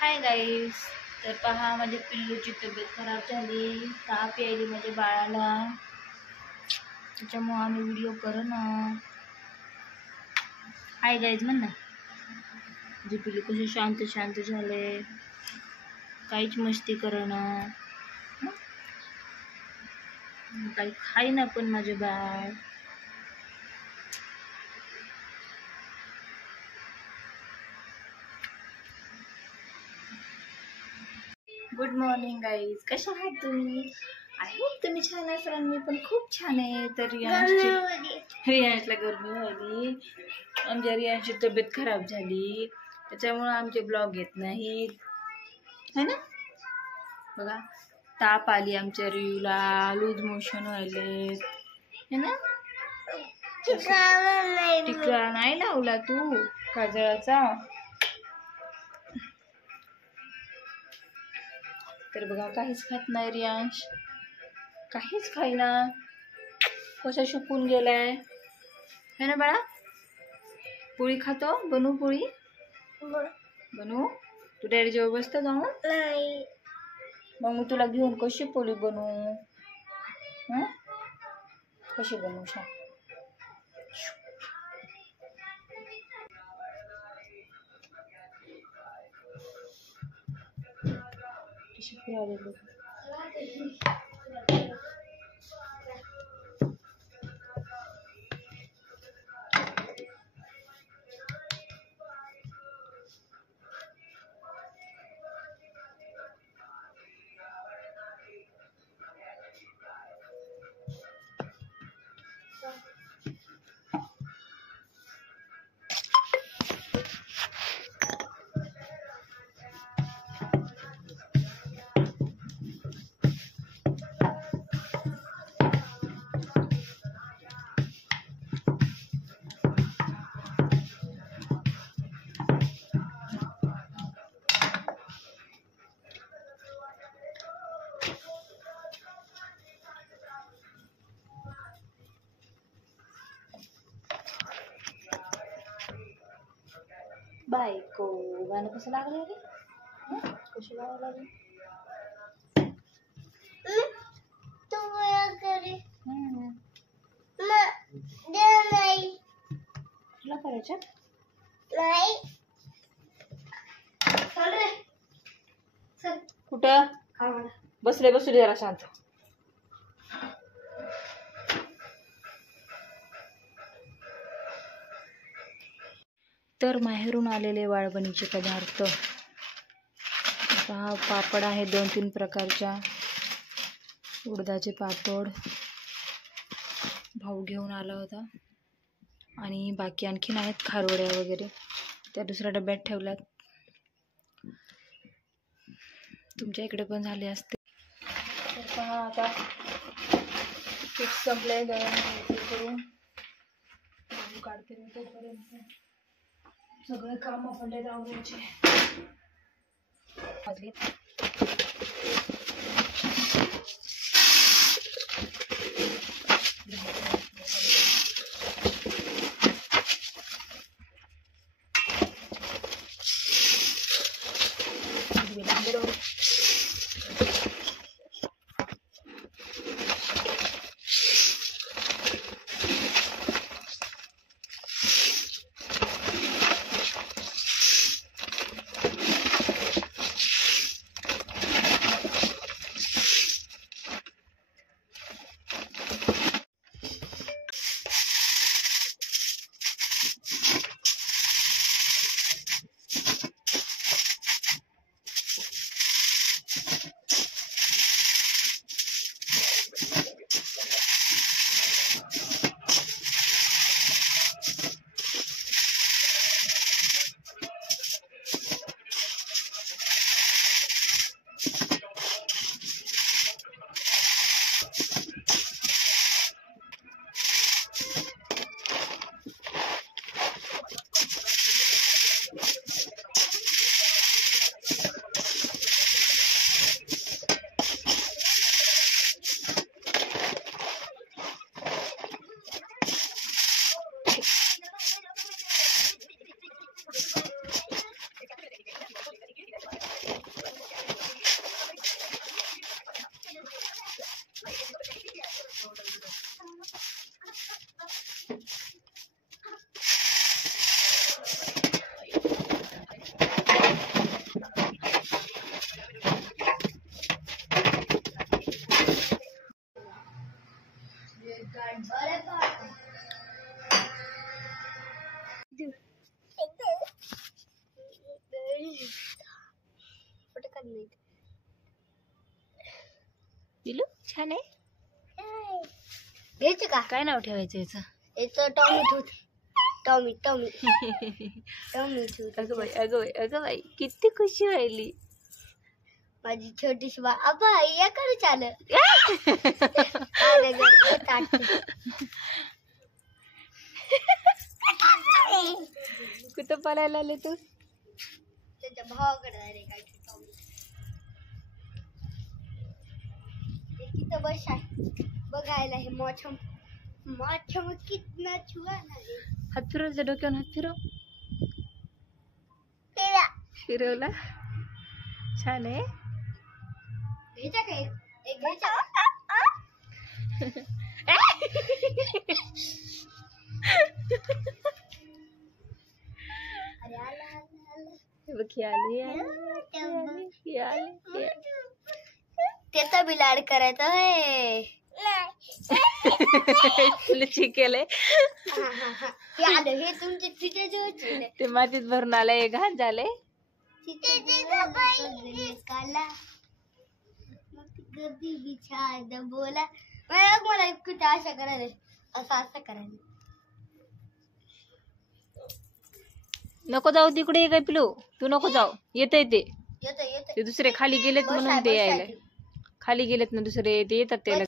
Hi guys, तर पहा माझ्या पिल्लूची तब्येत खराब झाली, ताप यायली माझ्या बाळाला, त्याच्यामुळे आम्ही व्हिडिओ करना. हाय गाईज म्हण ना. माझे पिल्लू कसे शांत शांत झाले, काहीच मस्ती करना, काही खाईना पण माझे बाळ. गुड मॉर्निंग गाईज, कशा आहात तुम्ही? आय होप तुम्ही छान असाल. मी पण खूप छान आहे. तर रियांशला गरमी झाली, आमच्या रियांशची तब्येत खराब झाली, त्याच्यामुळे आमचे ब्लॉग येत नाहीत है ना. बघा, ताप आली आमच्या रियूला, लूज मोशन व्हायले है ना. टिकला नाही लावला तू काजळाचा. तर बघा, काहीच खात नाही रियांश, काहीच खाईना, कसा शुकून गेलाय है ना बाळा. पोळी खातो, बनवू पोळी, बनवू. तू डॅडी जेव्हा बसतो जाऊन नाही, मग मी तुला घेऊन कशी पोळी बनवू, कशी बनवू सांग. बायको गाणं कसं लागलं रे, कशी गावं लागली तुला करायच्या नाही. कुठं बसले जरा शांत. तर माहेरून आलेले वाळवणीचे पदार्थ, पापड आहे 2-3 प्रकारच्या, उडदाचे पापड भाऊ घेऊन आला होता, आणि बाकी आणखीन आहेत खारोड्या वगैरे, त्या दुसऱ्या डब्यात ठेवल्यात. तुमच्या इकडे पण झाले असते. तर पहा, आता पीठ संपलंय, गरम करून काढते मी तोपर्यंत. सगळे काम पडले आवडायचे. पिलू छान आहे. घ्यायचं का? काय नाव ठेवायचं याचं? याचं टॉमी ठेवू. टॉमी टॉमी टॉमी ठेवू. अगं बाई अगं बाई अगं बाई किती खुशी व्हायली माझी छोटीशी बा. अबा या कर चाल. कुठं पळायला आले तू? त्याच्या भावाकडे आहे काय टॉमी. तिथं बस आहे बघायला. हे मोठं मोठं कितना छुआ नाही. हात फिरवचा डोक्यावर हात फिरव. फिरवला छान आहे. घ्यायचा का एक घ्यायचा का? अरे आला आला. बघ आले त्याचा बी लाड करायचा होय. केलंय हे आलं. हे तुमचे तिथे जोडले. ते मातीत भरून आलंय घाण झालंय. काला कधी बिछाद बोला. मला कुठे अशा करायला असं करायला. नको जाऊ तिकडे काय पिलू. तू नको जाऊ. येते ते येतं दुसरे खाली गेलेत म्हणून ते यायला. खाली गेलेत ना दुसरे ते येतात ते